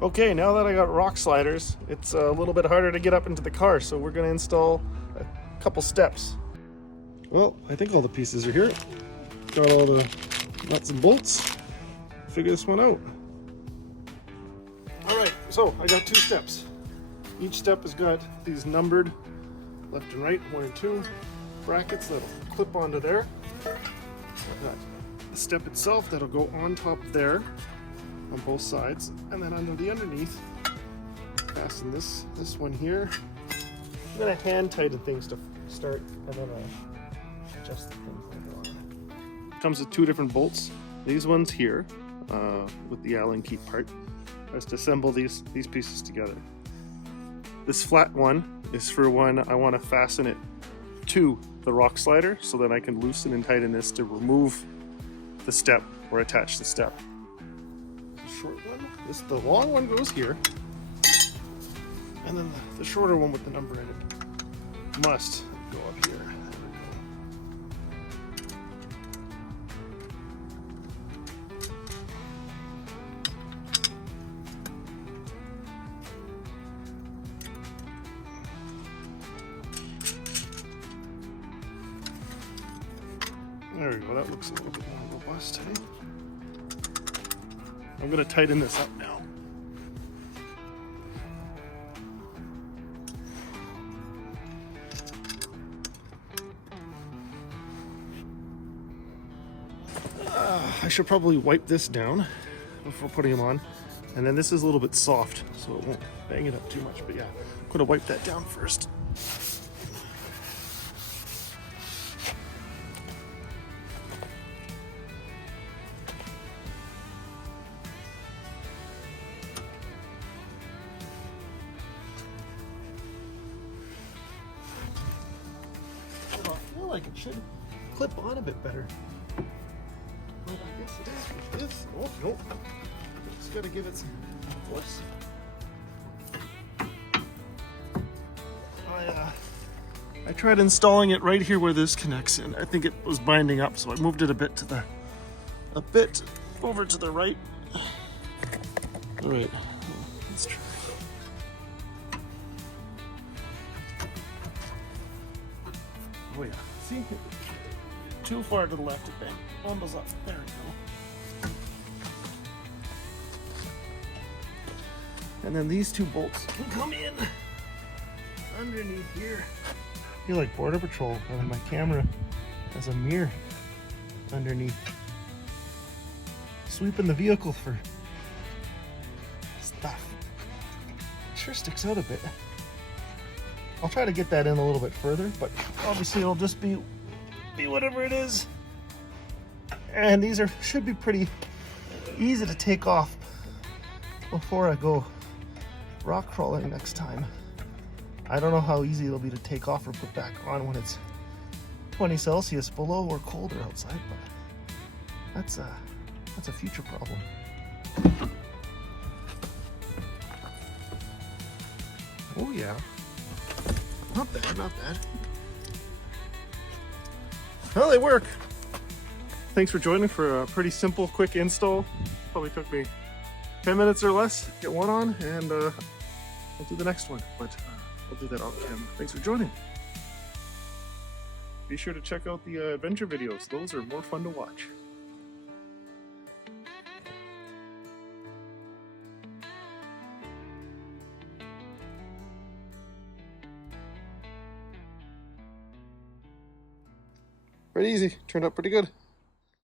Okay, now that I got rock sliders, it's a little bit harder to get up into the car, so we're going to install a couple steps. Well, I think all the pieces are here. Got all the nuts and bolts. Figure this one out. All right, so I got 2 steps. Each step has got these numbered left and right, 1 and 2 brackets that'll clip onto there. I've got the step itself that'll go on top there on both sides, and then under the underneath, fasten this one here. I'm gonna hand tighten things to start, and then adjust the things later on. Comes with 2 different bolts. These ones here, with the Allen key part, is to assemble these pieces together. This flat one is for when I want to fasten it to the rock slider, so that I can loosen and tighten this to remove the step or attach the step. Short one. The long one goes here, and then the shorter one with the number in it must go up here. There we go. That looks a little bit more robust, eh? I'm going to tighten this up now. I should probably wipe this down before putting them on. And then this is a little bit soft, so it won't bang it up too much. But yeah, I'm going to wipe that down first. I feel like it should clip on a bit better. But I guess it is with this. Oh, nope. Just gotta give it some force. I tried installing it right here where this connects in. I think it was binding up, so I moved it a bit over to the right. All right, let's try. Oh yeah, see? Too far to the left, it bang bumbles up. There we go. And then these 2 bolts can come in underneath here. I feel like Border Patrol, and my camera has a mirror underneath. Sweeping the vehicle for stuff. It sure sticks out a bit. I'll try to get that in a little bit further, but obviously it'll just be whatever it is. And these should be pretty easy to take off before I go rock crawling next time. I don't know how easy it'll be to take off or put back on when it's 20 Celsius below or colder outside, but that's a future problem. Oh yeah. Not bad, not bad. Well, they work. Thanks for joining for a pretty simple, quick install. Probably took me 10 minutes or less to get one on, and I'll do the next one, but I'll do that off camera. Thanks for joining. Be sure to check out the adventure videos. Those are more fun to watch. Pretty easy. Turned out pretty good.